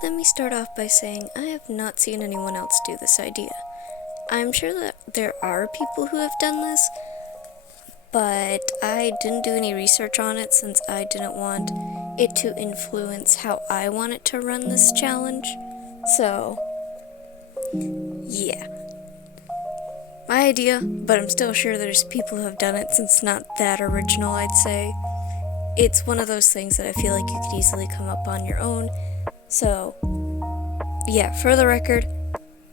Let me start off by saying I have not seen anyone else do this idea. I'm sure that there are people who have done this, but I didn't do any research on it since I didn't want it to influence how I wanted to run this challenge. So, yeah. My idea, but I'm still sure there's people who have done it since it's not that original, I'd say. It's one of those things that I feel like you could easily come up on your own. So, yeah, for the record,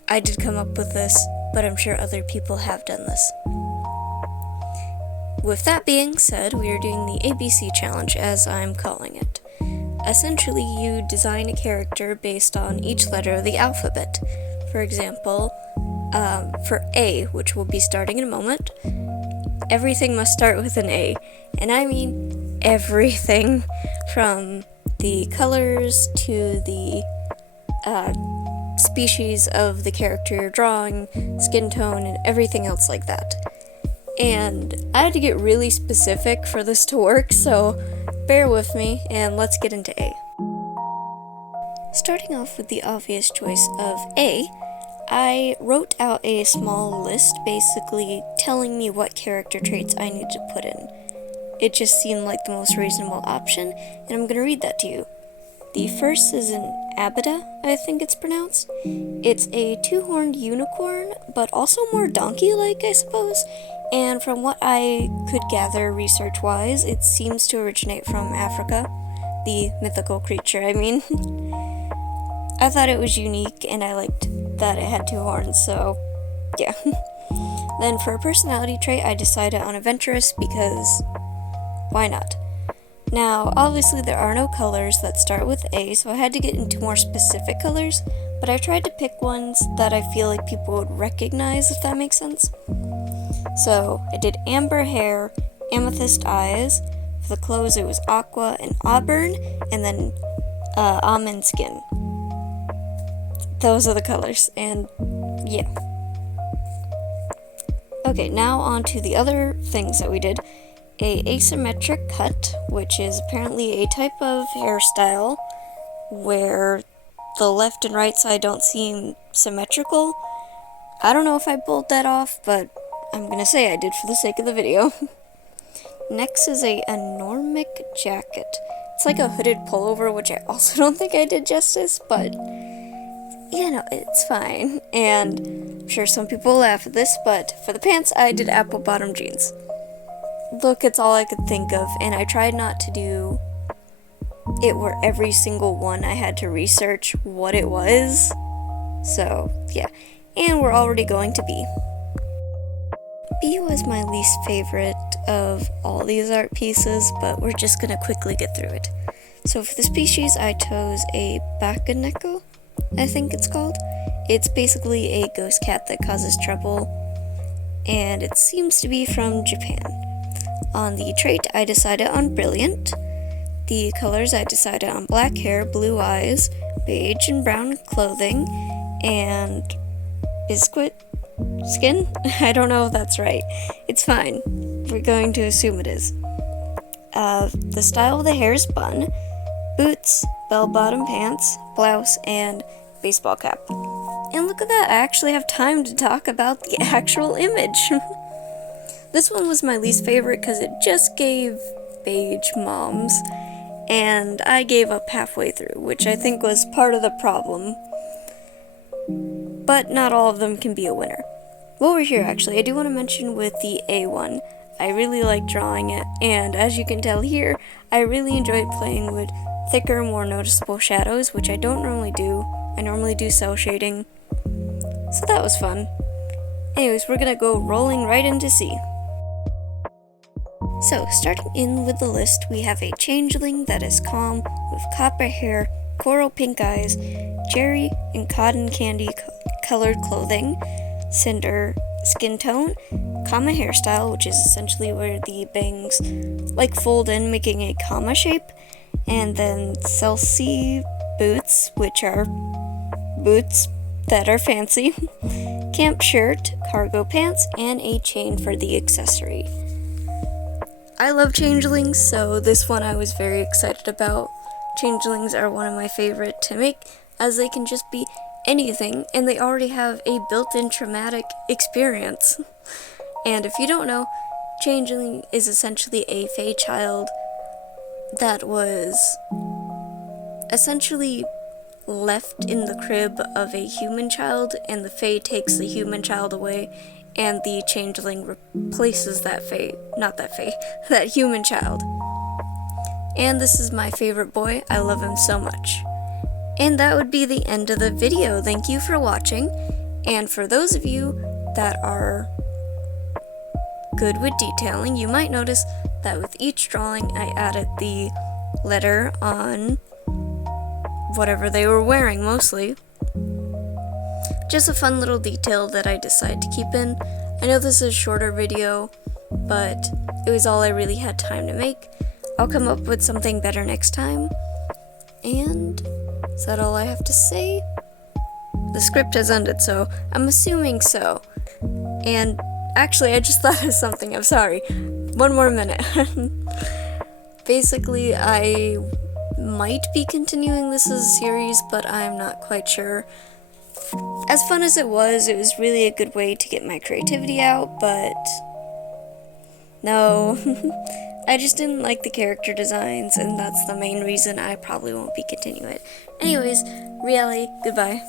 I did come up with this, but I'm sure other people have done this. With that being said, we are doing the ABC challenge, as I'm calling it. Essentially, you design a character based on each letter of the alphabet. For example, for A, which will be starting in a moment, everything must start with an A. And I mean everything, from the colors to the species of the character you're drawing, skin tone, and everything else like that. And I had to get really specific for this to work, so bear with me and let's get into A. Starting off with the obvious choice of A, I wrote out a small list basically telling me what character traits I need to put in. It just seemed like the most reasonable option, and I'm going to read that to you. The first is an Abida, I think it's pronounced. It's a two-horned unicorn, but also more donkey-like, I suppose. And from what I could gather research-wise, it seems to originate from Africa. The mythical creature, I mean. I thought it was unique, and I liked that it had two horns, so yeah. Then for a personality trait, I decided on adventurous because why not? Now, obviously there are no colors that start with A, so I had to get into more specific colors, but I tried to pick ones that I feel like people would recognize, if that makes sense. So, I did amber hair, amethyst eyes. For the clothes, it was aqua and auburn, and then almond skin. Those are the colors, and yeah. Okay, now on to the other things that we did. A asymmetric cut, which is apparently a type of hairstyle where the left and right side don't seem symmetrical. I don't know if I pulled that off, but I'm gonna say I did for the sake of the video. Next is a anormic jacket. It's like a hooded pullover, which I also don't think I did justice, but you know, it's fine. And I'm sure some people will laugh at this, but for the pants, I did apple bottom jeans. Look, it's all I could think of, and I tried not to do it where every single one I had to research what it was. So, yeah. And we're already going to B. B was my least favorite of all these art pieces, but we're just gonna quickly get through it. So for the species, I chose a bakaneko, I think it's called. It's basically a ghost cat that causes trouble, and it seems to be from Japan. On the trait, I decided on brilliant. The colors, I decided on black hair, blue eyes, beige and brown clothing, and biscuit skin? I don't know if that's right. It's fine. We're going to assume it is. The style of the hair is bun, boots, bell-bottom pants, blouse, and baseball cap. And look at that, I actually have time to talk about the actual image. This one was my least favorite because it just gave beige moms, and I gave up halfway through, which I think was part of the problem. But not all of them can be a winner. While we're here, actually, I do want to mention with the A1, I really like drawing it, and as you can tell here, I really enjoyed playing with thicker, more noticeable shadows, which I don't normally do. I normally do cell shading, so that was fun. Anyways, we're gonna go rolling right into C. So, starting in with the list, we have a changeling that is calm, with copper hair, coral pink eyes, cherry and cotton candy colored clothing, cinder skin tone, comma hairstyle, which is essentially where the bangs like fold in, making a comma shape, and then Celsi boots, which are boots that are fancy, camp shirt, cargo pants, and a chain for the accessory. I love changelings, so this one I was very excited about. Changelings are one of my favorite to make, as they can just be anything, and they already have a built-in traumatic experience. And if you don't know, Changeling is essentially a Fae child that was essentially left in the crib of a human child, and the Fae takes the human child away, and the Changeling replaces that that human child. And this is my favorite boy. I love him so much. And that would be the end of the video. Thank you for watching. And for those of you that are good with detailing, you might notice that with each drawing I added the letter on whatever they were wearing mostly. Just a fun little detail that I decided to keep in. I know this is a shorter video, but it was all I really had time to make. I'll come up with something better next time. And is that all I have to say? The script has ended, so I'm assuming so. And actually, I just thought of something. I'm sorry. One more minute. Basically, I might be continuing this as a series, but I'm not quite sure. As fun as it was really a good way to get my creativity out, but no. I just didn't like the character designs, and that's the main reason I probably won't be continuing it. Anyways, reality, goodbye.